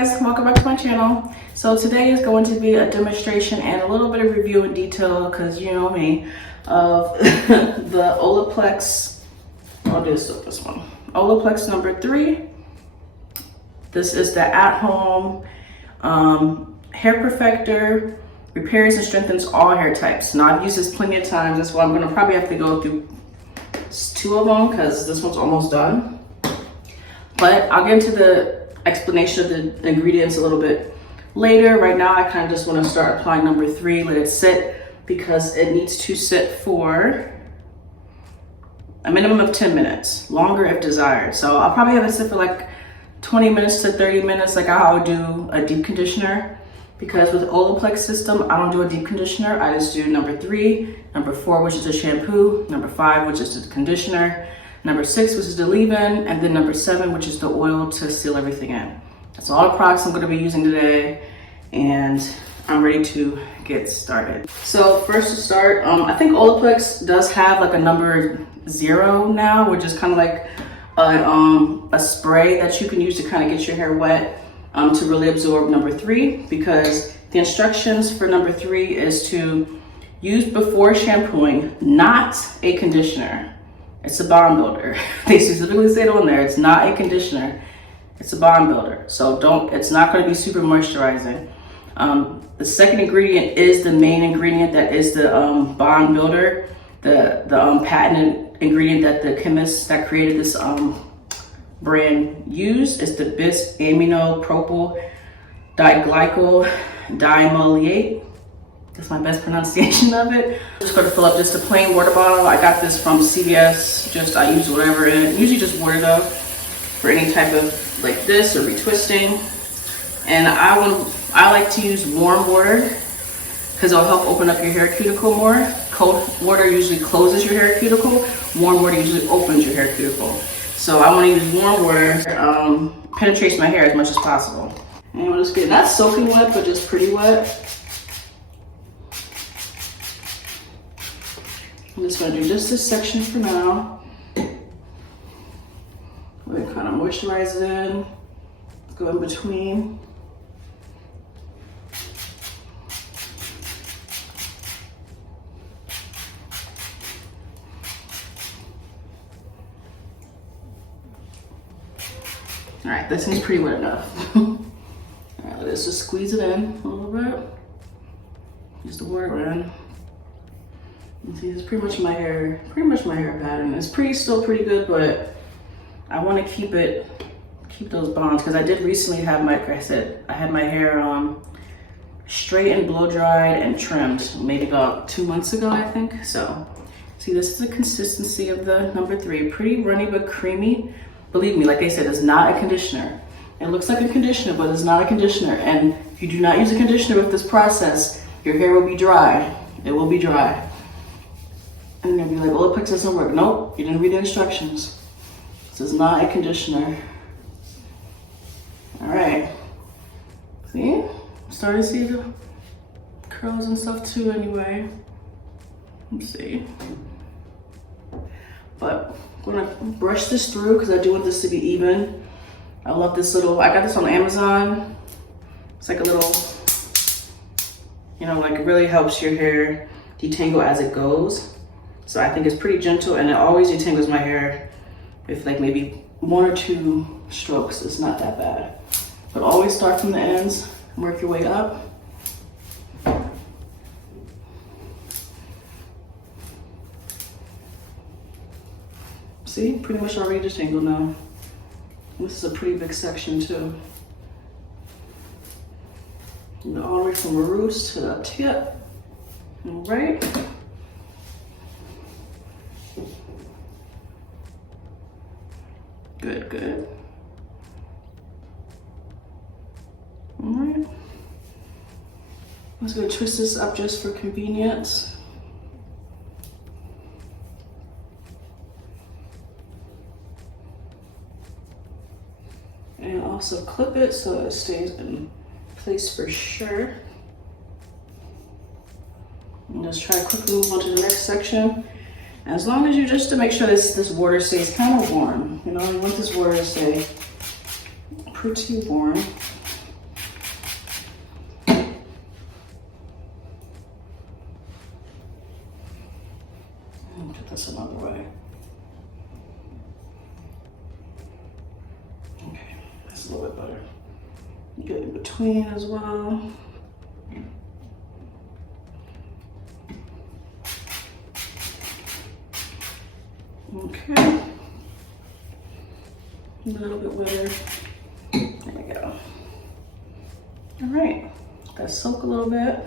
guys, welcome back to my channel. So today is going to be a demonstration and a little bit of review in detail, because you know me, of the Olaplex, I'll do this one, Olaplex number 3. This is the at-home hair perfector, repairs and strengthens all hair types. Now I've used this plenty of times, that's why I'm gonna probably have to go through 2 of them because this one's almost done. But I'll get into the explanation of the ingredients a little bit later. Right now, I kind of just want to start applying number 3, let it sit, because it needs to sit for a minimum of 10 minutes, longer if desired. So I'll probably have it sit for like 20 minutes to 30 minutes, like how I would do a deep conditioner. Because with Olaplex system, I don't do a deep conditioner. I just do number 3, number 4, which is the shampoo, number 5, which is the conditioner, number 6, which is the leave-in, and then number 7, which is the oil to seal everything in. That's all the products I'm gonna be using today, and I'm ready to get started. So first to start, I think Olaplex does have like a number 0 now, which is kind of like a spray that you can use to kind of get your hair wet to really absorb number 3, because the instructions for number 3 is to use before shampooing, not a conditioner. It's a bond builder. They specifically say it on there. It's not a conditioner. It's a bond builder. So it's not going to be super moisturizing. The second ingredient is the main ingredient, that is the bond builder, the patented ingredient that the chemists that created this brand used is the bis amino propyl diglycol dimaleate. That's my best pronunciation of it. I'm just gonna fill up just a plain water bottle. I got this from CVS. I use whatever in it. Usually just water though, for any type of like this or retwisting. And I like to use warm water because it'll help open up your hair cuticle more. Cold water usually closes your hair cuticle. Warm water usually opens your hair cuticle. So I want to use warm water, penetrates my hair as much as possible. And we'll just get not soaking wet, but just pretty wet. I'm just gonna do just this section for now. We're kind of moisturize it in, go in between. All right, this seems pretty wet enough. All right, let's just squeeze it in a little bit. Use the water in. See, this is pretty much my hair pattern. It's still pretty good, but I want to keep those bonds, because I did recently have I had my hair straightened, blow dried, and trimmed maybe about 2 months ago, I think. So, see, this is the consistency of the number 3. Pretty runny but creamy. Believe me, like I said, it's not a conditioner. It looks like a conditioner, but it's not a conditioner. And if you do not use a conditioner with this process, your hair will be dry. It will be dry. And you'll be like, Olaplex doesn't work. Nope, you didn't read the instructions. This is not a conditioner. All right. See? I'm starting to see the curls and stuff too anyway. Let's see. But I'm gonna brush this through because I do want this to be even. I love this I got this on Amazon. It's like a little, like it really helps your hair detangle as it goes. So I think it's pretty gentle, and it always detangles my hair with like maybe 1 or 2 strokes. It's not that bad. But always start from the ends and work your way up. See, pretty much already detangled now. This is a pretty big section too. And all the way from the roots to the tip. All right. Good, good. All right. I'm just gonna twist this up just for convenience. And also clip it so it stays in place for sure. And just try to quickly move on to the next section. As long as just to make sure this water stays kind of warm. You want this water to stay pretty warm. Put this another way. Okay, that's a little bit better. Get in between as well. Okay. A little bit wetter. There we go. All right, that soak a little bit.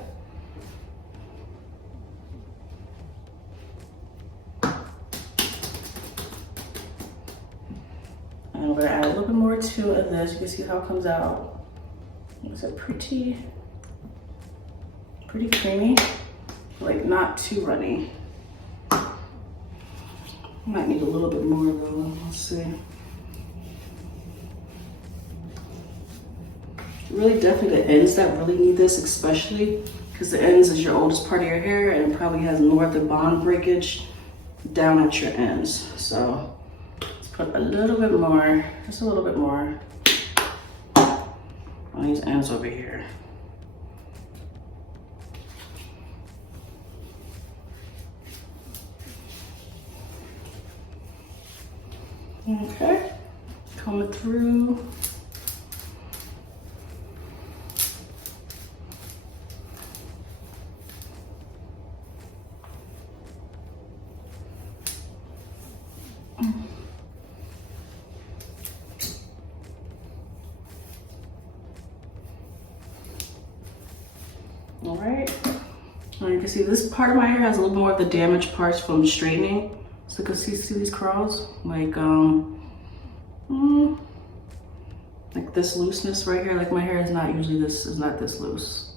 And we're gonna add a little bit more to this. You can see how it comes out. It's a pretty creamy, like not too runny. Might need a little bit more though, let's see. Really definitely the ends that really need this, especially because the ends is your oldest part of your hair and it probably has more of the bond breakage down at your ends. So let's put a little bit more, just a little bit more on these ends over here. Okay, coming through. All right, now you can see this part of my hair has a little more of the damaged parts from straightening. So you can see these curls, like this looseness right here. Like my hair is not usually this, is not this loose.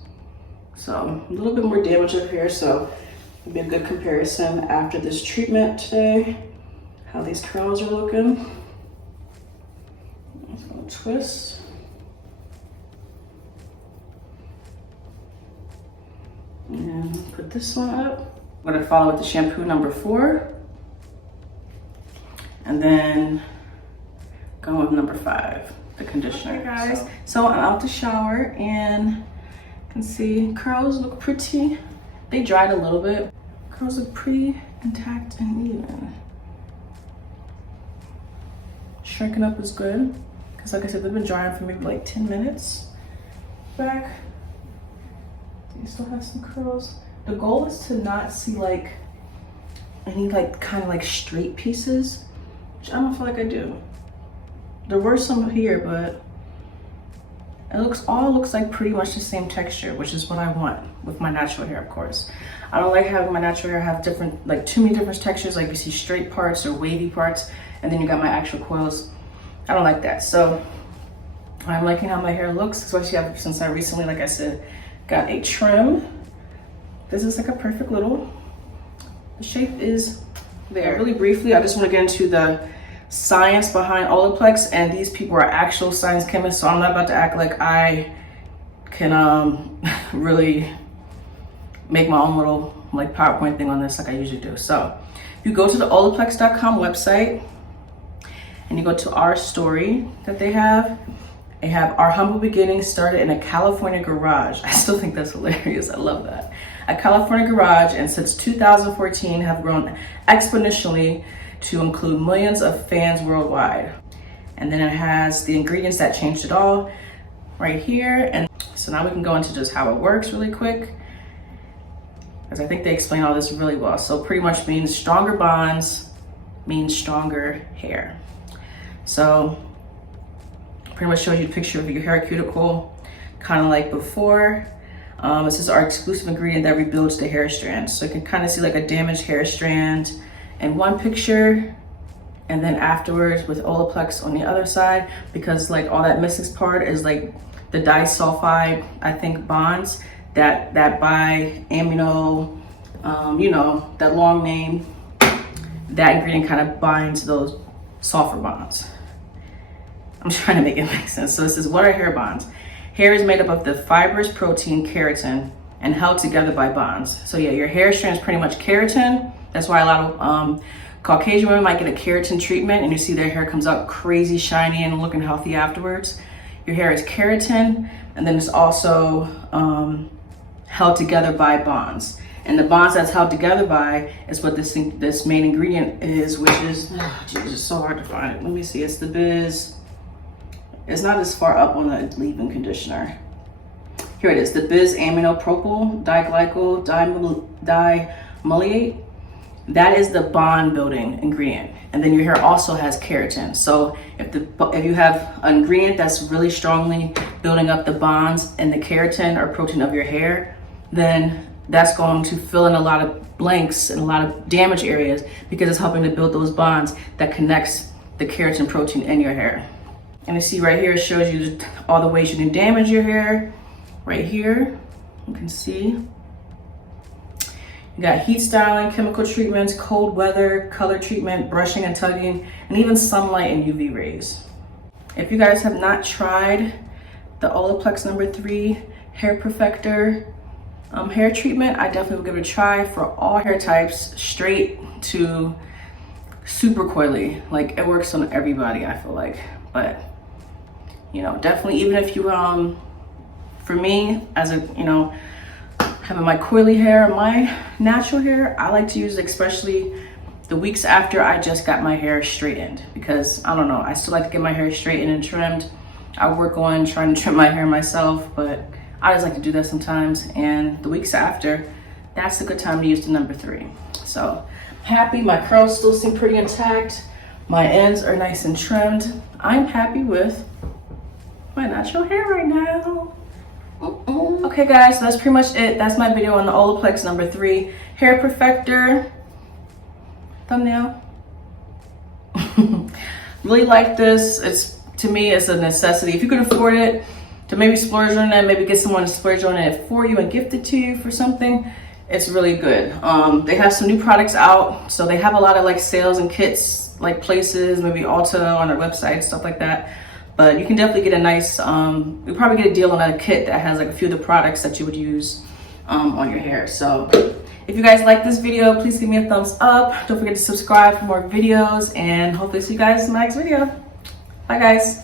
So a little bit more damage up here. So it'll be a good comparison after this treatment today, how these curls are looking. I'm just gonna twist. And put this one up. I'm gonna follow with the shampoo number 4. And then go with number 5, the conditioner. Okay, guys, so I'm out the shower and you can see curls look pretty, they dried a little bit. Curls look pretty intact and even. Shrinking up is good, because like I said, they've been drying for maybe like 10 minutes back. Do you still have some curls? The goal is to not see like any like kind of like straight pieces. I don't feel like I do. There were some here, but it all looks like pretty much the same texture, which is what I want with my natural hair, of course. I don't like having my natural hair have different, like too many different textures, like you see straight parts or wavy parts, and then you got my actual coils. I don't like that. So I'm liking how my hair looks, especially since I recently, like I said, got a trim. This is like a perfect little, the shape is there. Really briefly, I just want to get into the science behind Olaplex, and these people are actual science chemists, so I'm not about to act like I can really make my own little like PowerPoint thing on this like I usually do. So if you go to the Olaplex.com website and you go to our story that they have our humble beginnings started in a California garage. I still think that's hilarious. I love that. A California garage, and since 2014 have grown exponentially to include millions of fans worldwide. And then it has the ingredients that changed it all right here. And so now we can go into just how it works really quick, because I think they explain all this really well. So pretty much means stronger bonds means stronger hair. So pretty much shows you a picture of your hair cuticle, kind of like before. This is our exclusive ingredient that rebuilds the hair strand. So you can kind of see like a damaged hair strand in one picture, and then afterwards with Olaplex on the other side, because like all that missing part is like the disulfide, I think, bonds that bi-amino, you know, that long name, that ingredient kind of binds those sulfur bonds. I'm trying to make it make sense. So this is, what are hair bonds? Hair is made up of the fibrous protein keratin and held together by bonds. So yeah, your hair strand is pretty much keratin. That's why a lot of Caucasian women might get a keratin treatment and you see their hair comes out crazy shiny and looking healthy afterwards. Your hair is keratin, and then it's also held together by bonds. And the bonds that's held together by is what this main ingredient is, which is, geez, it's so hard to find it. Let me see, it's the Biz. It's not as far up on the leave-in conditioner. Here it is, the Biz aminopropyl diglycol dimaleate. That is the bond building ingredient. And then your hair also has keratin. So if you have an ingredient that's really strongly building up the bonds and the keratin or protein of your hair, then that's going to fill in a lot of blanks and a lot of damaged areas because it's helping to build those bonds that connects the keratin protein in your hair. And you see right here, it shows you all the ways you can damage your hair. Right here, you can see. You got heat styling, chemical treatments, cold weather, color treatment, brushing and tugging, and even sunlight and UV rays. If you guys have not tried the Olaplex No. 3 Hair Perfector hair treatment, I definitely would give it a try for all hair types, straight to super coily. Like, it works on everybody, I feel like. But, you know, definitely, even if you, for me, as a, you know, having my coily hair, my natural hair, I like to use it especially the weeks after I just got my hair straightened, because I don't know, I still like to get my hair straightened and trimmed. I work on trying to trim my hair myself, but I just like to do that sometimes. And the weeks after, that's a good time to use the No. 3. So happy, my curls still seem pretty intact. My ends are nice and trimmed. I'm happy with my natural hair right now. Okay guys, so that's pretty much it. That's my video on the Olaplex No. 3 Hair Perfector thumbnail. Really like this. To me, it's a necessity. If you can afford it, to maybe splurge on it, maybe get someone to splurge on it for you and gift it to you for something, it's really good. They have some new products out, so they have a lot of like sales and kits, like places, maybe Ulta on their website, stuff like that. But you can definitely get a nice, you'll probably get a deal on a kit that has like a few of the products that you would use on your hair. So if you guys like this video, please give me a thumbs up. Don't forget to subscribe for more videos, and hopefully see you guys in my next video. Bye guys.